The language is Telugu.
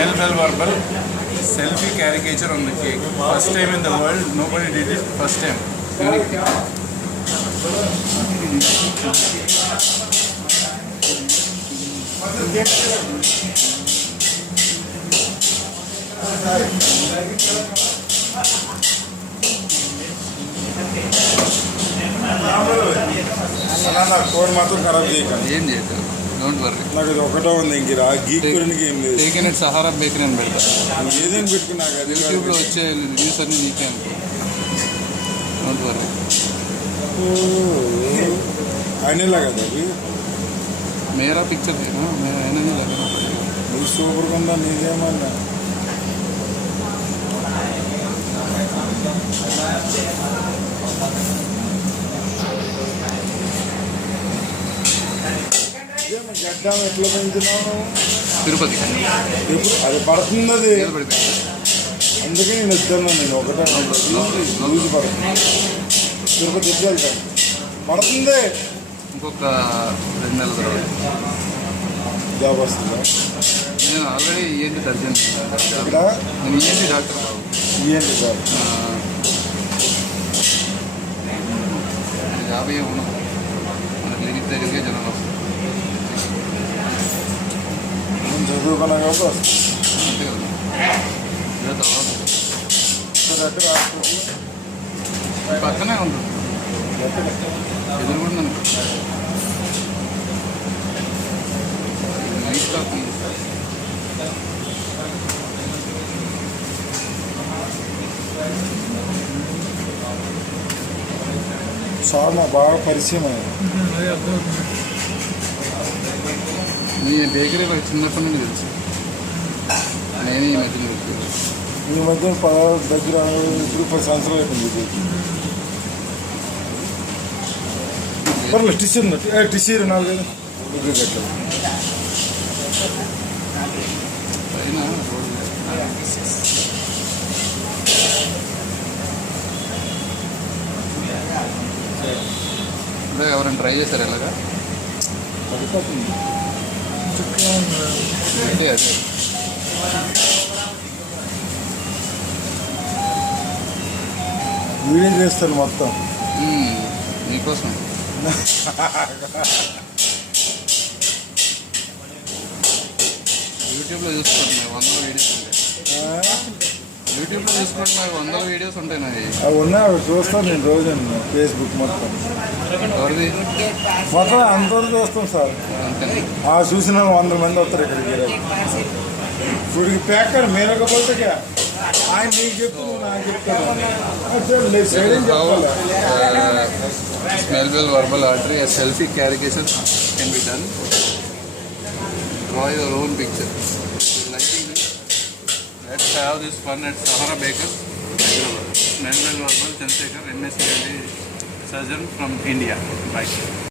Smell well verbal selfie caricature on the cake. First time in the world, nobody did it. First time. Unique thing. Code మాత్రం ఖరాబ్ చేయకండి. ఏం చేయలేదు, డోంట్ వర్రీ. నాకు ఇది ఒకటో ఉంది, ఇంక గీక్కురికి ఏం లేదు. టేకెన్ ఇట్ సహారా బేకరీ అని పెడతా. ఏదైనా పెట్టుకున్నాక అది యూట్యూబ్లో వచ్చే రివ్యూస్ అన్నీ నీకే అనుకో, డోంట్ వర్రీ. అయినలా కదా అవి. మేరా పిక్చర్ మేరా అయినది నువ్వు సూపర్గా ఉందా, నీకేమన్నా గడ్డం ఎట్లా పెంచున్నావు? తిరుపతి అది పడుతుంది, అది అందుకే నేను వద్దాను. నేను ఒకటే లూజ్ పడుతుంది. తిరుపతి ఎప్పుడు వెళ్తాను, పడుతుంది. ఇంకొక 2 నెలల తర్వాత జాబ్ వస్తుందా? నేను ఆల్రెడీ ఈఎన్టీ సర్జన్. ఇక్కడ నేను ఈఎన్టీ డాక్టర్ బాబు. ఏంటి జాబ్? జాబ్ ఏమి ఉండదు, మన క్లినిక్ దగ్గరికే జనాలు వస్తుంది. నేను చదువుకున్నా కాబట్టి వస్తుంది. అంతే కదా, ఇదే తర్వాత దగ్గర హాస్పిటల్ పక్కనే ఉంటుంది, ఎదురుకుండా నైట్ స్టాప్ ఉంది. సార్ నాకు బాగా పరిచయం అయ్యారు. మీ బేకరీలో చిన్నప్పటి నుండి తెలుసు, నేనే ఈ మధ్యన పెట్టాను. ఈ మధ్య 16 దగ్గర ఇప్పుడు 10 సంవత్సరాలు అయిపోయింది. పర్లేదు, టిష్యూ ఉంది, టిష్యూ 4 కట్టలేదు. పైన అంటే ఎవరైనా ట్రై చేశారు ఎలాగా? అంటే అదే వీడియో చేస్తాను మొత్తం మీకోసం. యూట్యూబ్లో చూసుకోండి, నాకు 100 వీడియోస్ ఉంటాయి. యూట్యూబ్లో చూసుకోండి, నాకు 100 వీడియోస్ ఉంటాయి. నాది అవి ఉన్నాయి, అవి చూస్తాను నేను రోజు. ఫేస్బుక్ మొత్తం ఎవరిది మొత్తం అంతవరకు చూస్తాం సార్. అంతే, చూసిన 100 మంది వస్తారు ఇక్కడికి. ఇప్పుడు ప్యాక్ మేరకపోతే ఆయన నీకు చెప్తూ నాకు చెప్తాను. Smell well verbal artery a selfie caricature can be done. Draw your own picture. Liking this, let's have this fun at Sahara Bakers, Hyderabad. Smell well verbal Chandrasekhar, MSc surgeon from India. Bye.